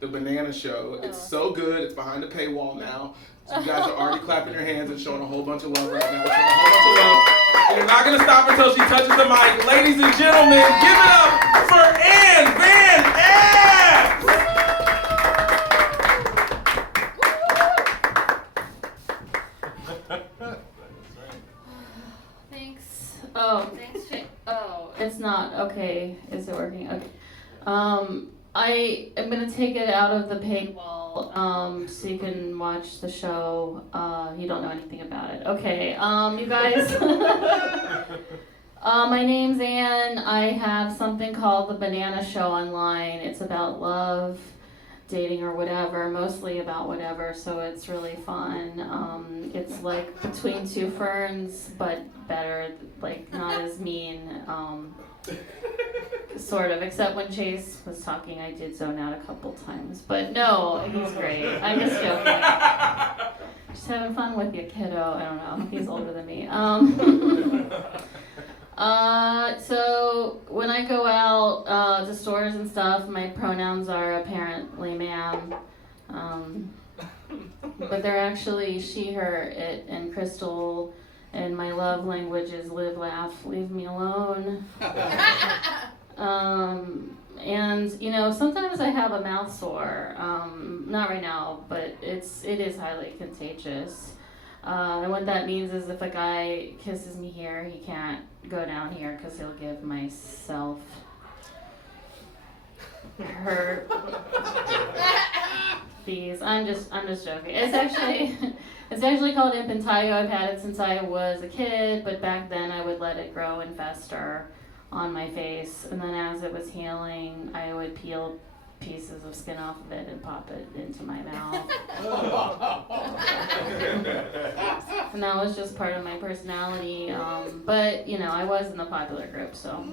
The Banana Show. It's so good. It's behind the paywall now. So you guys are already clapping your hands and showing a whole bunch of love right now. We're showing a whole bunch of love. And you're not going to stop until she touches the mic. Ladies and gentlemen, give it up for Ann Van Ass! Thanks. Oh, thanks. Oh, it's not. Okay. Is it working? Okay. I am going to take it out of the paywall so you can watch the show. You don't know anything about it. Okay. You guys. My name's Ann. I have something called The Banana Show online. It's about love, dating, or whatever, mostly about whatever, so it's really fun. It's like Between Two Ferns, but better, like not as mean, sort of, except when Chase was talking, I did zone out a couple times. But no, he's great. I'm just joking. Just having fun with you, kiddo. I don't know. He's older than me. So when I go out to stores and stuff, my pronouns are apparently ma'am. But they're actually she, her, it, and crystal. And my love language is live, laugh, leave me alone. And you know, sometimes I have a mouth sore. Not right now, but it is highly contagious. And what that means is if a guy kisses me here, he can't go down here because he'll give myself herpes. I'm just joking. It's actually called impetigo. I've had it since I was a kid, but back then I would let it grow and fester on my face, and then as it was healing, I would peel pieces of skin off of it and pop it into my mouth. And that was just part of my personality. But you know, I was in the popular group, so.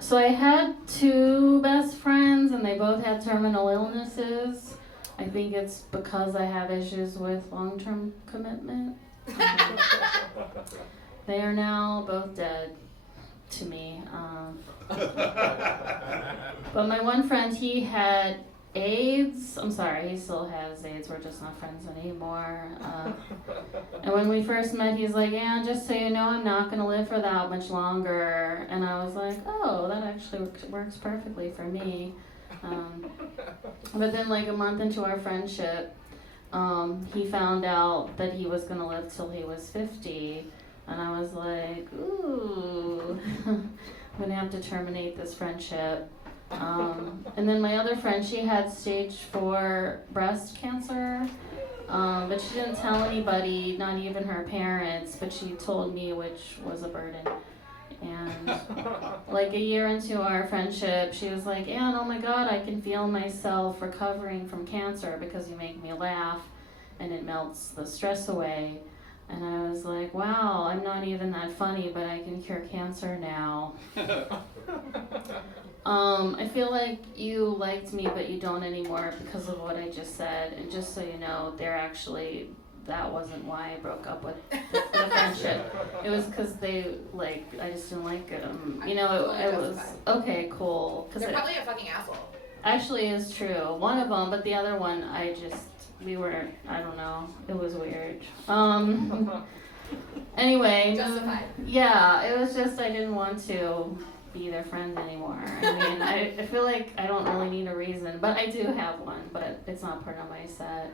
So I had two best friends, and they both had terminal illnesses. I think it's because I have issues with long-term commitment. They are now both dead to me. But my one friend, he had AIDS. I'm sorry, he still has AIDS. We're just not friends anymore. And when we first met, he's like, yeah, just so you know, I'm not going to live for that much longer. And I was like, oh, that actually works perfectly for me. But then like a month into our friendship, he found out that he was going to live till he was 50. And I was like, ooh, I'm going to have to terminate this friendship. And then my other friend, she had stage 4 breast cancer, but she didn't tell anybody, not even her parents, but she told me, which was a burden. And like a year into our friendship, she was like, Ann, oh my God, I can feel myself recovering from cancer because you make me laugh and it melts the stress away. And I was like, wow, I'm not even that funny, but I can cure cancer now. I feel like you liked me, but you don't anymore because of what I just said. And just so you know, that wasn't why I broke up with the friendship. It was because I just didn't like them. You know, it was, okay, cool. They're probably a fucking asshole. Actually, is true. One of them, but the other one, I don't know. It was weird. Anyway. Justified. Yeah, it was just I didn't want to be their friend anymore. I mean, I feel like I don't really need a reason, but I do have one, but it's not part of my set.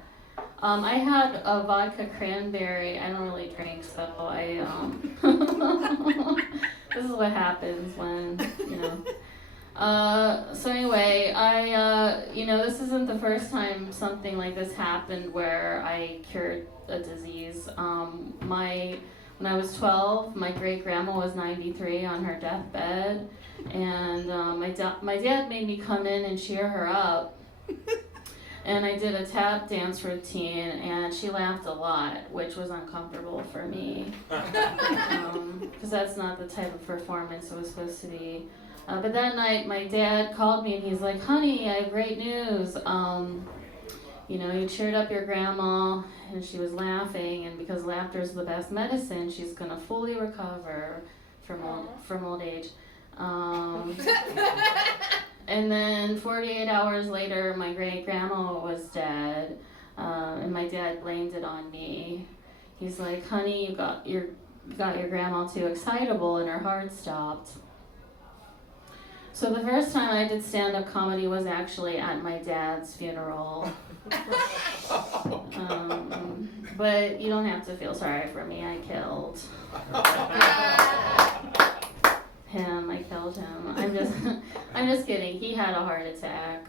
I had a vodka cranberry. I don't really drink, so I this is what happens when, you know. So anyway, this isn't the first time something like this happened where I cured a disease. When I was 12, my great-grandma was 93 on her deathbed, and my dad made me come in and cheer her up. And I did a tap dance routine, and she laughed a lot, which was uncomfortable for me, because that's not the type of performance it was supposed to be. But that night, my dad called me, and he's like, honey, I have great news. You cheered up your grandma, and she was laughing, and because laughter is the best medicine, she's going to fully recover from old age. And then 48 hours later, my great grandma was dead, and my dad blamed it on me. He's like, "Honey, you got your grandma too excitable, and her heart stopped." So the first time I did stand-up comedy was actually at my dad's funeral. But you don't have to feel sorry for me. I killed him. I killed him. I'm just kidding. He had a heart attack,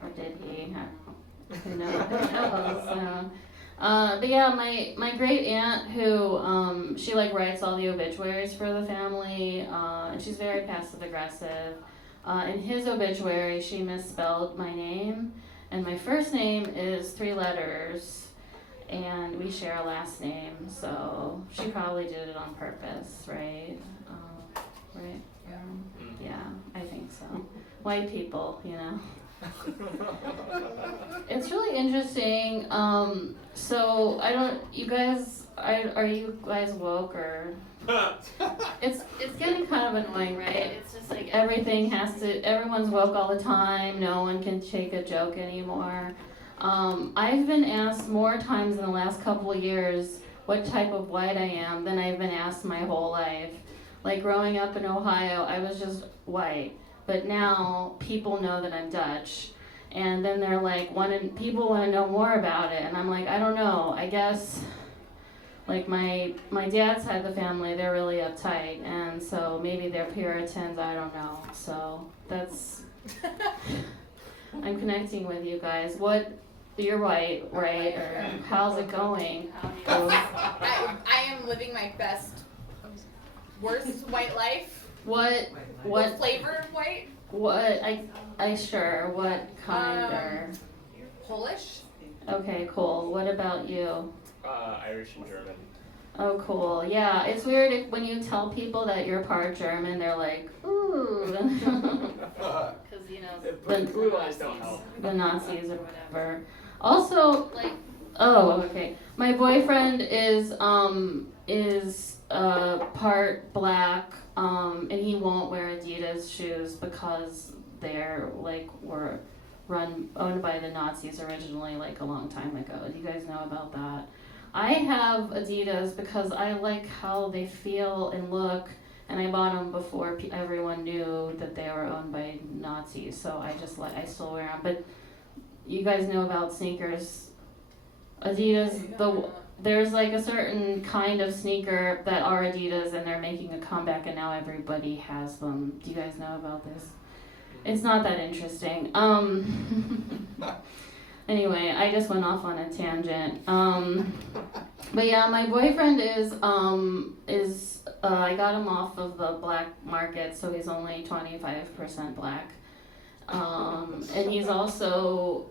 or did he? Who knows? But yeah, my great aunt, who she like writes all the obituaries for the family, and she's very passive aggressive. In his obituary, she misspelled my name, and my first name is 3 letters, and we share a last name, so she probably did it on purpose, right? Right? Yeah, I think so. White people, you know. It's really interesting. So are you guys woke or? It's getting kind of annoying, right? It's just like everyone's woke all the time. No one can take a joke anymore. I've been asked more times in the last couple of years what type of white I am than I've been asked my whole life. Like growing up in Ohio, I was just white. But now people know that I'm Dutch, and then they're like, people want to know more about it, and I'm like, I don't know. I guess, like my dad's side of the family, they're really uptight, and so maybe they're Puritans. I don't know. So that's I'm connecting with you guys. You're white, right? Or how's it going? I am living my worst white life. What flavor of white? What kind or? Polish. Okay, cool. What about you? Irish and German. Oh, cool. Yeah, it's weird when you tell people that you're part German, they're like, ooh. Because, you know, Blue eyes don't help. The Nazis or whatever. Also, like, okay. My boyfriend is part black, and he won't wear Adidas shoes because were owned by the Nazis originally, like a long time ago. Do you guys know about that? I have Adidas because I like how they feel and look, and I bought them before everyone knew that they were owned by Nazis. So I still wear them. But you guys know about sneakers. Adidas, there's like a certain kind of sneaker that are Adidas, and they're making a comeback, and now everybody has them. Do you guys know about this? It's not that interesting. Anyway, I just went off on a tangent. But yeah, my boyfriend is I got him off of the black market, so he's only 25% black. And he's also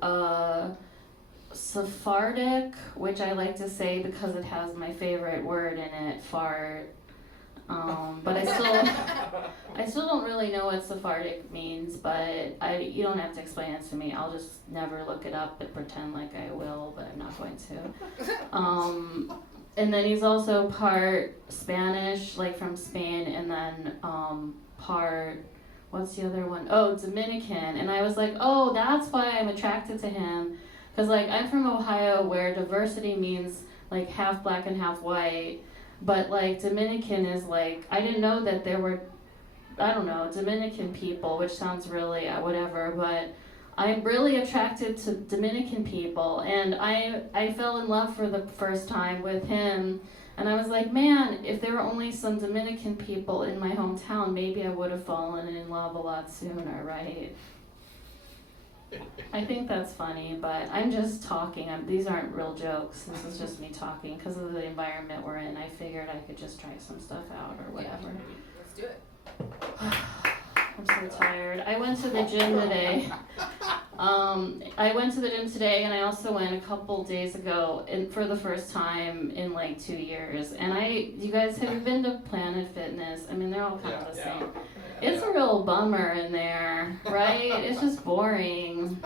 Sephardic, which I like to say because it has my favorite word in it, fart. But I still don't really know what Sephardic means, but you don't have to explain it to me. I'll just never look it up and pretend like I will, but I'm not going to. And then he's also part Spanish, like from Spain, and then part, what's the other one? Oh, Dominican. And I was like, oh, that's why I'm attracted to him. Because like I'm from Ohio, where diversity means like half black and half white. But like Dominican is like, I didn't know that there were, I don't know, Dominican people, which sounds really whatever, but I'm really attracted to Dominican people, and I fell in love for the first time with him, and I was like, man, if there were only some Dominican people in my hometown, maybe I would have fallen in love a lot sooner, right? I think that's funny, but I'm just talking. These aren't real jokes. This is just me talking because of the environment we're in. I figured I could just try some stuff out or whatever. Let's do it. I'm so tired. I went to the gym today. And I also went a couple days ago for the first time in like 2 years. And you guys have been to Planet Fitness? I mean, they're all kind of the same. It's a real bummer in there, right? It's just boring.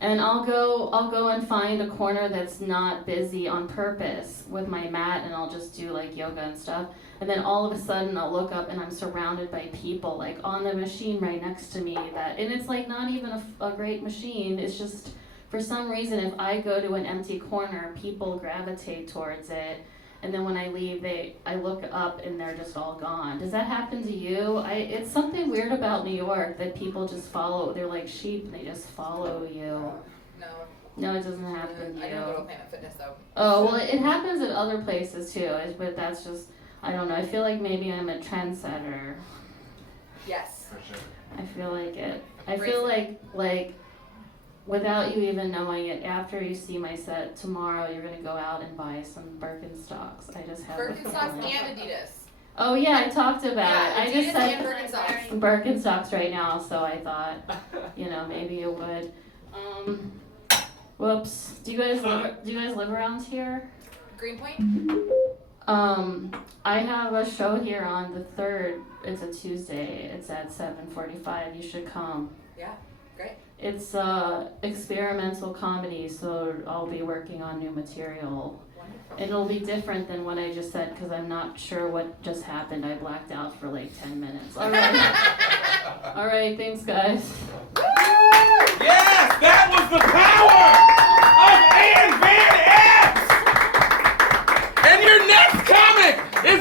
And I'll go and find a corner that's not busy on purpose with my mat, and I'll just do like yoga and stuff. And then all of a sudden I'll look up and I'm surrounded by people like on the machine right next to me and it's like not even a great machine. It's just for some reason if I go to an empty corner, people gravitate towards it. And then when I leave, I look up and they're just all gone. Does that happen to you? It's something weird about New York that people just follow. They're like sheep and they just follow you. No. No, it doesn't happen to I you. don't go to Planet Fitness though. Oh, well, it happens at other places too, but that's just, I don't know. I feel like maybe I'm a trendsetter. Yes. For sure. I feel like it. I feel like without you even knowing it, after you see my set tomorrow, you're gonna go out and buy some Birkenstocks. I just have a Birkenstocks feeling. and Adidas. Oh yeah, I talked about Yeah, it. I Adidas just and said Birkenstocks. Birkenstocks right now, so I thought, maybe you would. Whoops. Do you guys live around here? Greenpoint? I have a show here on the 3rd. It's a Tuesday. It's at 7:45. You should come. Yeah, great. It's experimental comedy, so I'll be working on new material. Wonderful. It'll be different than what I just said because I'm not sure what just happened. I blacked out for like 10 minutes. All right. All right, thanks guys. Yes, that was the power